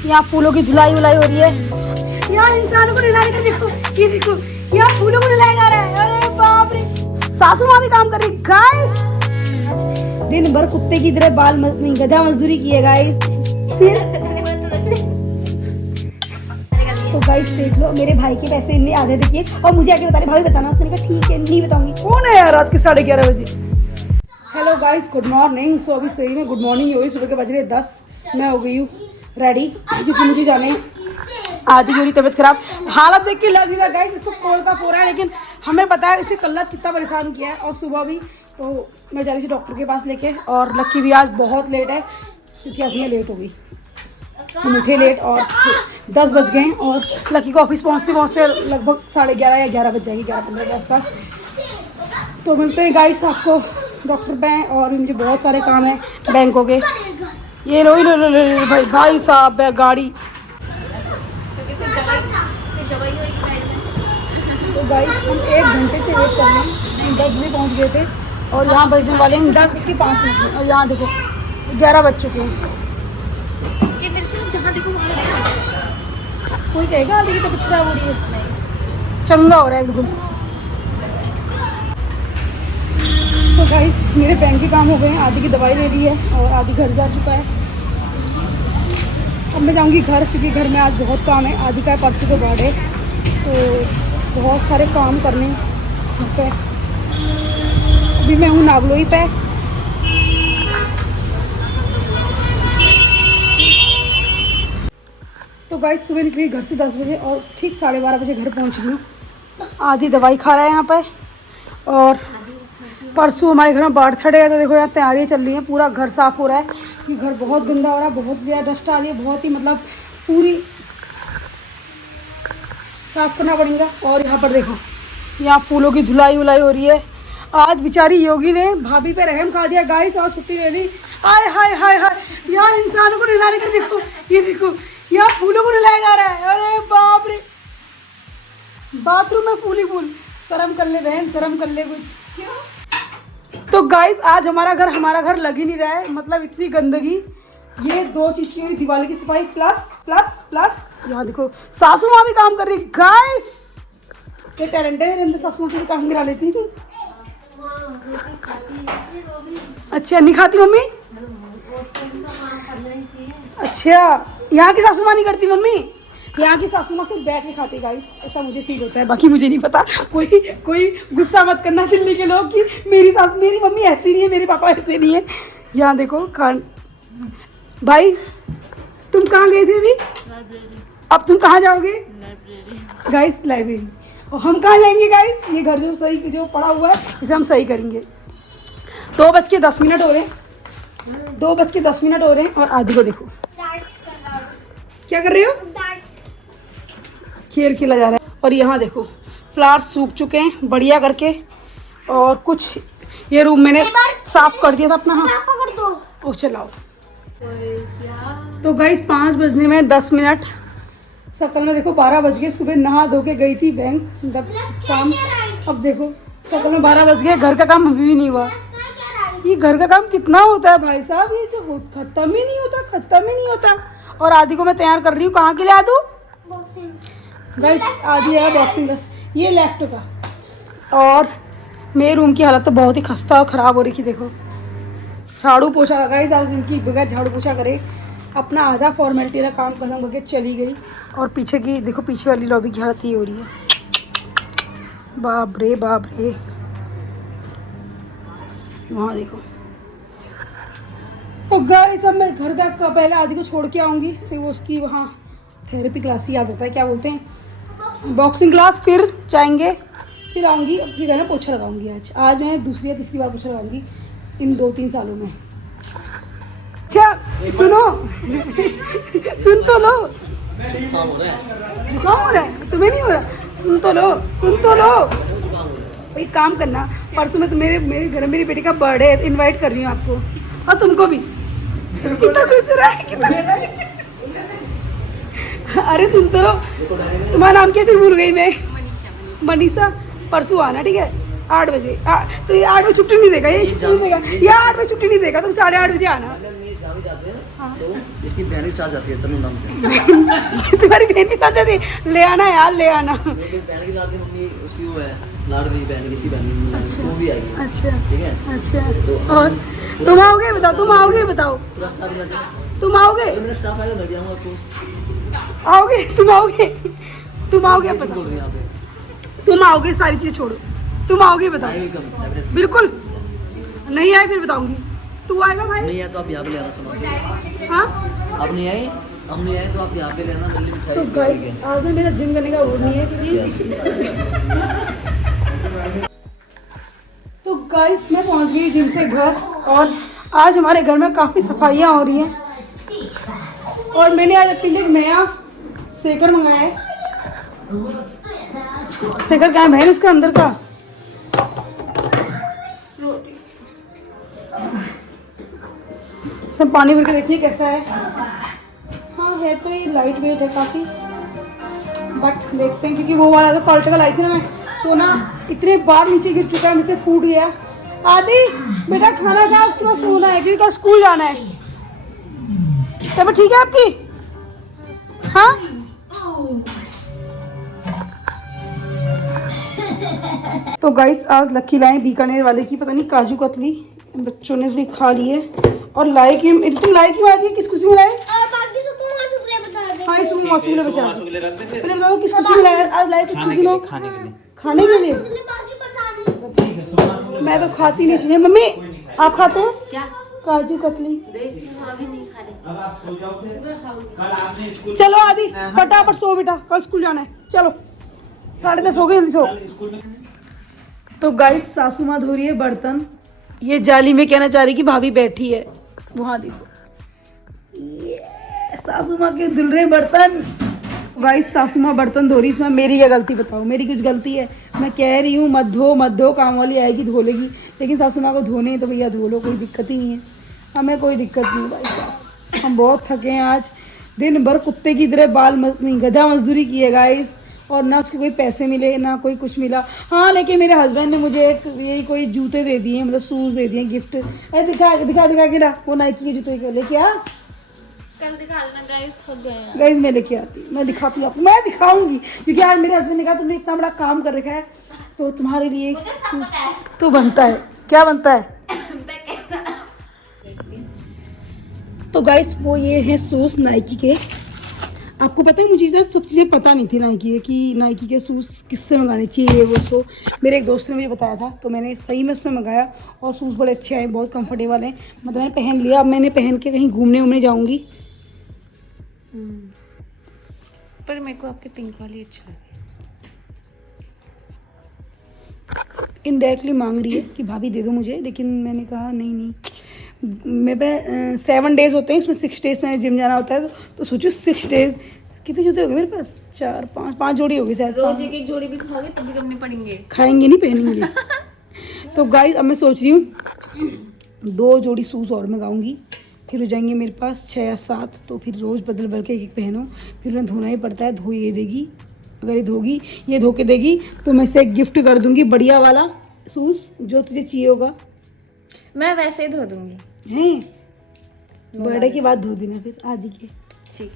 यहाँ फूलों की धुलाई उलाई हो रही है। यहाँ इंसानों को नहलाने का देखो, ये देखो यहाँ फूलों को नहलाया जा रहा है। अरे बाप रे, सासू माँ भी काम कर रही गाइस। दिन भर कुत्ते की तरह गधा मजदूरी की है गाइस। फिर तो गाइस देख लो, मेरे भाई के पैसे इतने आधे देखिए और मुझे आके बता रहे भाभी बताना। मैंने कहा ठीक है नहीं बताऊंगी। कौन है यार रात के 11:30 बजे। Hello guys, good morning. So अभी सही में गुड मॉर्निंग हो रही, सुबह के बज रहे 10। मैं हो गई हूँ रेडी क्योंकि मुझे जाने आधी हो रही तबीयत खराब। हालत देख के लग रहा गाइस इसको कोल्ड का हो रहा है, लेकिन हमें पता है इसने कल रात कितना परेशान किया है। और सुबह भी तो मैं जा रही थी डॉक्टर के पास लेके, और लक्की भी आज बहुत लेट है क्योंकि आज मैं लेट हो गई। हम उठे लेट और 10 बज गए और लकी को ऑफिस पहुंचते पहुंचते लगभग 11:30 या 11 बज जाएगी, 11:15 के आसपास। तो मिलते हैं गाइस आपको डॉक्टर पे। और मुझे बहुत सारे काम है बैंकों के। ये लो भाई साहब गाड़ी। तो गाइस हम 1 घंटे से वेट कर रहे हैं। 10 बजे पहुँच गए थे और यहाँ बजने वाले हैं 10:05 और यहाँ देखो 11 बज चुके हैं। जहाँ देखो कोई कहेगा आधी की तबीयत खराब हो रही है, चंगा हो रहा है बिल्कुल। तो गाइस मेरे बैंक के काम हो गए हैं, आधी की दवाई ले ली है और आधी घर जा चुका है। अब मैं जाऊंगी घर क्योंकि घर में आज बहुत काम है। आधी का परसों के बाद है तो बहुत सारे काम करने पे। अभी मैं हूँ नागलोई पे। तो गाइस सुबह निकली घर से 10 बजे और ठीक 12:30 बजे घर पहुंच रही हूँ। आधी दवाई खा रहा है यहाँ पे। और परसों हमारे घर में बर्थडे है तो देखो यार तैयारियाँ चल रही हैं। पूरा घर साफ़ हो रहा है कि घर बहुत गंदा हो रहा है, बहुत ज़्यादा डस्ट आ रही है, बहुत ही मतलब पूरी साफ़ करना पड़ेगा। और यहाँ पर देखो यहाँ फूलों की धुलाई उलाई हो रही है। आज बेचारी योगी ने भाभी पे रहम खा दिया गाइस और छुट्टी ले ली। हाय हाय हाय हाय, यहाँ इंसानों को नहलाने का देखो, ये देखो यहाँ फूलों को नहलाया जा रहा है। अरे बाप रे, बाथरूम में फूल ही फूल। शर्म कर ले बहन, शर्म कर ले कुछ। तो गाइस आज हमारा घर लग ही नहीं रहा है, मतलब इतनी गंदगी। ये 2 चीज की दिवाली की सफाई प्लस प्लस प्लस यहाँ देखो सासू माँ भी काम कर रही गाइस। ये टैलेंट है मेरे अंदर, सासू माँ से भी काम गिरा लेती थी। अच्छा नहीं खाती मम्मी? अच्छा यहाँ की सासू माँ नहीं करती मम्मी? यहाँ की सासू माँ सिर्फ बैठ के खाती गाइस, ऐसा मुझे फील होता है, बाकी मुझे नहीं पता। कोई गुस्सा मत करना दिल्ली के लोग कि मेरी मम्मी ऐसी नहीं है, मेरे पापा ऐसे नहीं है। यहाँ देखो खान भाई तुम कहाँ गए थे अभी? अब तुम कहाँ जाओगे? Guys library. और हम कहाँ जाएंगे गाइस? ये घर जो पड़ा हुआ है इसे हम सही करेंगे। 2:10 हो रहे हैं, 2:10 हो रहे हैं और आधी को देखो क्या कर रहे हो? खेल खेला जा रहा है। और यहाँ देखो फ्लावर्स सूख चुके हैं बढ़िया करके। और कुछ ये रूम मैंने साफ कर दिया था अपना। हाँ ओ चलाओ। तो गाइस 5 बजने में 10 मिनट। सकल में देखो 12 बज गए। सुबह नहा धो के गई थी बैंक काम। अब देखो सकल में 12 बज गए, घर का काम अभी भी नहीं हुआ। ये घर का काम कितना होता है भाई साहब, ये जो खत्म ही नहीं होता। और आदि को मैं तैयार कर रही हूँ। कहाँ के लिए आदू? गाइस आदि है बॉक्सिंग का, ये लेफ्ट का। और मेरे रूम की हालत तो बहुत ही खस्ता और ख़राब हो रही थी। देखो झाड़ू पोछा गाइस आज इनकी बगैर झाड़ू पोछा करे अपना आधा फॉर्मेलिटी का काम खत्म करके चली गई। और पीछे की देखो, पीछे वाली लॉबी की हालत ये हो रही है। बाप रे बाप रे, वहाँ देखो। तो गाइस अब मैं घर का पहले आदि को छोड़ के आऊँगी तो वो उसकी वहाँ थेरेपी क्लास ही याद होता है, क्या बोलते हैं, बॉक्सिंग क्लास। फिर जाएंगे, फिर आऊँगी। अपनी घर में पोछा लगाऊंगी। आज मैं दूसरी या तीसरी बार पोछा लगाऊंगी इन 2-3 सालों में। अच्छा सुनो सुन तो लो, जुकाम हो रहा है तुम्हें? नहीं हो रहा? सुन तो लो। एक काम करना, परसों में तो मेरे घर में मेरी बेटी का बर्थडे है, इनवाइट कर रही हूँ आपको और तुमको भी। कितना खुश रहा है। अरे सुन तो लो, तुम्हारा नाम क्या? फिर भूल गई मैं। मनीषा। परसों आना ठीक है 8 बजे। तो ये 8 बजे छुट्टी नहीं देगा, ये 8 बजे छुट्टी नहीं देगा। तुम 8:30 बजे आना। हाँ। तो इसकी बहन भी साथ जाती है तनु नाम से। तुम्हारी बहन भी साथ जाती है? ले आना यार, ले आना। मेरी बहन की लाडली मम्मी उसकी वो है, लाडली बहन किसी बहन। अच्छा। वो भी आई है। अच्छा ठीक है। अच्छा। तो और तुम आओगे? बताओ तुम आओगे? बताओ पूरा स्टाफ लगे। तुम आओगे? मेरा स्टाफ आएगा, मैं भी आऊँगा। तो आओगे? तुम आओगे? तुम आओगे? बोल बताओ रही है यहाँ पे। तुम आओगे? सारी चीज छोड़ो, तुम आओगे? बताओ। वेलकम। बिल्कुल नहीं आए फिर बताऊंगी। तू आएगा भाई? नहीं है तो आप यहाँ पे ले आना। सुनो, हाँ आप नहीं आए, हम नहीं आए तो आप यहाँ पे ले आना। मिलने मिठाई तो गाइस आज ना मेरा जिम करने का मूड नहीं है क्योंकि तो गाइस मैं पहुंच गई जिम से घर, और आज हमारे घर में काफ़ी सफाइयाँ हो रही हैं, और मैंने आज अपने लिए एक नया सेकर मंगाया है। सेकर कहाँ है बहन इसका अंदर का? सब पानी भर के देखिए कैसा है। हाँ है तो ये लाइट वेट है काफ़ी, बट देखते हैं क्योंकि वो वाला जो पॉलिटिकल लाई थी ना मैं, तो ना इतने बार नीचे गिर चुका है, मुझसे फूट गया। आदि बेटा खाना खा, उसके बाद सोना है क्योंकि कल स्कूल जाना है। तब ठीक है आपकी? हाँ तो गाइस आज लक्की लाए बीकानेर वाले की, पता नहीं काजू कतली, बच्चों ने थोड़ी खा ली है। और लाए की तुम लाए की आज किस खुशी में लाए? हाँ इस मौसम में बचा पहले बताओ किस खुशी में लाए? आज लाए किस खुशी में? खाने के लिए। मैं तो खाती नहीं चाहिए। मम्मी आप खाते हो क्या काजू कतली? चलो आदि फटाफट सो बेटा, कल स्कूल जाना है। चलो 10:30 हो गए, जल्दी सो। तो गाइस सासू माँ धो रही है बर्तन। ये जाली में कहना चाह रही कि भाभी बैठी है, वहां देखो सासू माँ के धुल रहे बर्तन। गाइस सासू माँ बर्तन धो रही, इसमें मेरी क्या गलती बताओ? मेरी कुछ गलती है? मैं कह रही हूँ मत धो, काम वाली आएगी धो लेगी, लेकिन सासू माँ को धोने तो भैया धो लो, कोई दिक्कत ही नहीं है। हमें कोई दिक्कत नहीं भाई साहब, हम बहुत थके हैं आज। दिन भर कुत्ते की तरह गधा मजदूरी की है गाइस, और ना उसके कोई पैसे मिले ना कोई कुछ मिला। हाँ लेकिन मेरे हस्बैंड ने मुझे एक यही कोई जूते दे दिए, मतलब शूज़ दे दिए गिफ्ट। अरे दिखा के ना वो नाइकी के जूते के लेके आ, कल दिखा देना गाइस, थक गए हैं। गाइस मैं लेके आती, मैं दिखाती हूँ आपको, मैं दिखाऊंगी क्योंकि आज मेरे हस्बैंड ने कहा तुमने इतना बड़ा काम कर रखा है तो तुम्हारे लिए तो बनता है। क्या बनता है? तो गाइस वो ये है शूज नाइकी के। आपको पता है मुझे सब चीज़ें पता नहीं थी नाइकी कि नाइकी के शूज़ किससे मंगाने चाहिए वो सो मेरे एक दोस्त ने मुझे बताया था, तो मैंने सही में उसमें मंगाया और शूज़ बड़े अच्छे आए, बहुत कंफर्टेबल हैं। मतलब मैंने पहन लिया, अब मैंने पहन के कहीं घूमने जाऊंगी। पर मेरे को आपके पिंक वाली अच्छा है। इनडायरेक्टली मांग रही है कि भाभी दे दो मुझे, लेकिन मैंने कहा नहीं मेरे पे 7 डेज़ होते हैं, उसमें 6 डेज़ मैंने जिम जाना होता है, तो सोचो 6 डेज़ कितने जूते हो गए मेरे पास? 4 5 जोड़ी हो गई शायद। रोज एक जोड़ी भी खाओगे तब भी कम नहीं पड़ेंगे। खाएंगे नहीं पहनेंगे। तो गाइस अब मैं सोच रही हूँ 2 जोड़ी शूज़ और मंगाऊंगी, फिर हो जाएंगे मेरे पास 6 या 7, तो फिर रोज़ बदल के एक पहनो, फिर उन्हें धोना ही पड़ता है। धो ये देगी, अगर ये धो के देगी तो मैं इसे गिफ्ट कर दूंगी बढ़िया वाला शूज़ जो तुझे चाहिए होगा। मैं वैसे ही धो दूंगी हैं बर्थडे के बाद धो देना फिर आदि के। ठीक।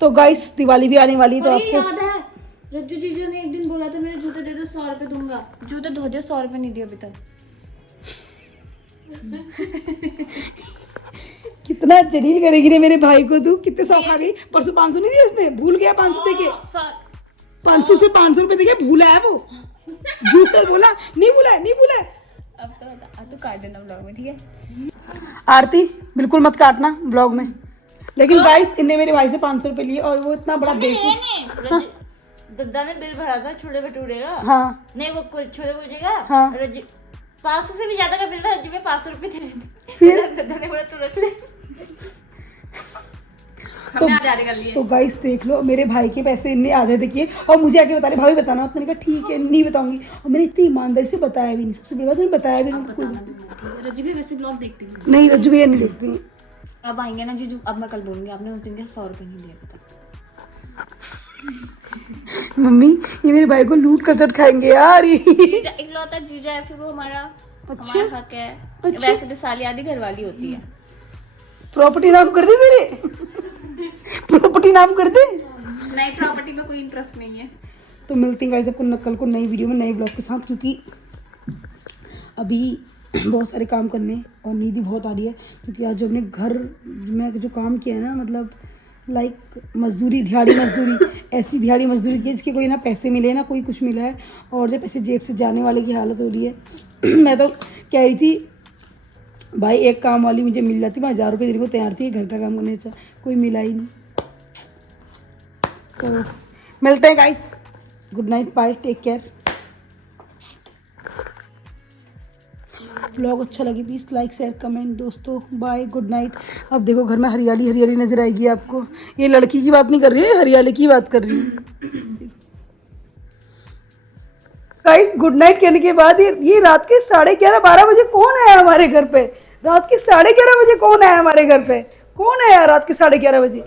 तो गाइस दिवाली भी आने वाली है, तो आपको याद है रज्जू जीजू ने एक दिन बोला था मेरे जूते दे दो 100 रुपए दूंगा, जूते धो दे 100 रुपए नहीं दिए अभी तक। कितना जलील करेगी रे मेरे भाई को तू। कितने 100 खा गई परसों? 500 नहीं दिया उसने, भूल गया 500 देके। 500 से 500 रुपए देके भूला है वो। झूठ बोला, नहीं भूला है। अब तो काट देना ब्लॉग में, ठीक है? आरती बिल्कुल मत काटना ब्लॉग में। लेकिन गाइस इनने मेरे भाई से 500 रुपए लिए और वो इतना बड़ा बेवकूफ। दद्दा ने बिल भरा था छोले भटूरे का। हाँ नहीं वो छोले भटूरे का। हाँ 500 से भी ज्यादा का बिल था, रज्जू में 500 रुपए थे। फिर दद्दा ने बोला तू रख ले। हमने आधे कर लिए। तो गाइस देख लो मेरे भाई के पैसे इनने आधे देखिए, और मुझे आके बता रहे भाभी बताना। मैंने कहा ठीक है नहीं बताऊंगी, और मैंने इतनी ईमानदारी से बताया भी नहीं। सबसे बड़ी बात मैंने बताया भी नहीं। रज्जू भी वैसे ब्लॉग देखती हूँ। नहीं रज्जू भैया नहीं देखती हैं। अब आएंगे ना जीजू, अब मैं कल बोलूंगी आपने उस दिन क्या 100 रुपए नहीं दिया था। मम्मी ये मेरे भाई को लूट कर चट खाएंगे यार। इकलौता जीजा है, फिर वो हमारा अच्छा हक है। अच्छा। वैसे भी साली आधी घर वाली होती है। प्रॉपर्टी नाम कर दे तेरे प्रॉपर्टी नाम कर दे। नहीं, प्रॉपर्टी में कोई इंटरेस्ट नहीं है। तो मिलते हैं गाइस आपको कल को नई वीडियो में नए ब्लॉग के साथ, क्योंकि अभी बहुत सारे काम करने और नींद भी बहुत आ रही है, क्योंकि आज जो हमने घर में जो काम किया है ना, मतलब लाइक मजदूरी, दिहाड़ी मजदूरी, ऐसी दिहाड़ी मजदूरी की जिसके कोई ना पैसे मिले ना कोई कुछ मिला है, और जब पैसे जेब से जाने वाले की हालत हो रही है। मैं तो कह रही थी भाई एक काम वाली मुझे मिल जाती, मैं 1000 रुपये देने को तैयार थी घर का काम करने से, कोई मिला ही नहीं। तो मिलते हैं guys, good night, bye, take care. Blog अच्छा लगे प्लीज़ लाइक शेयर कमेंट दोस्तों, बाय, गुड नाइट। अब देखो घर में हरियाली हरियाली नजर आएगी आपको। ये लड़की की बात नहीं कर रही है, हरियाली की बात कर रही हूँ। गाइस गुड नाइट कहने के बाद ये रात के 11:30-12 बजे कौन आया हमारे घर पे? रात के 11:30 बजे कौन आया हमारे घर पे? कौन आया रात के 11:30 बजे?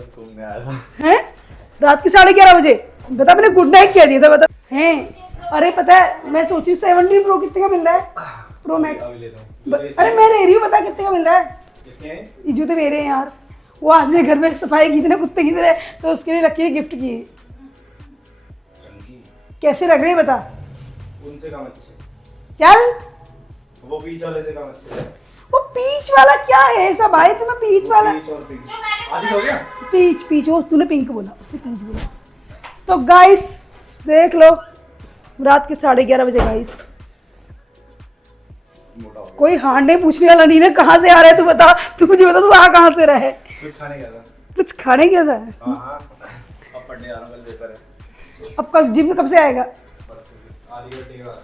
हैं? रात के 11:30 बजे बता, मैंने गुड नाइट कह दिया था, बता हैं? अरे पता है मैं सोची 17 प्रो कितने का मिल रहा है? Pro max. अरे मैं ले रही हूँ, बता कितने का मिल रहा है? ये जूते मेरे हैं यार, वो आज मेरे घर में सफाई की थी ना कुत्ते की तरह, तो उसके लिए रखी है, गिफ्ट किए। कैसे लग रहे हैं बता? उनसे कम अच्छे। चल वो बीच वाले से कम अच्छे है। वो पीच वाला क्या है ऐसा भाई? तुम्हें पीच वाला पीच और पिंक आदि हो गया। पीच वो तूने पिंक बोला, उसने पीच बोला। तो गाइस देख लो रात के 11:30 बजे गाइस, मोटा हो गया। कोई हांडे पूछने वाला नहीं ना कहाँ से आ रहा है, तू बता, तू मुझे बता तू आ कहाँ से रहा है? कुछ खाने गया था। कुछ खाने गया था? हाँ अब पढ़ने जा रहा हूँ, कल पेपर है। अब कल जिम कब से आएगा? आधी घंटे के बाद।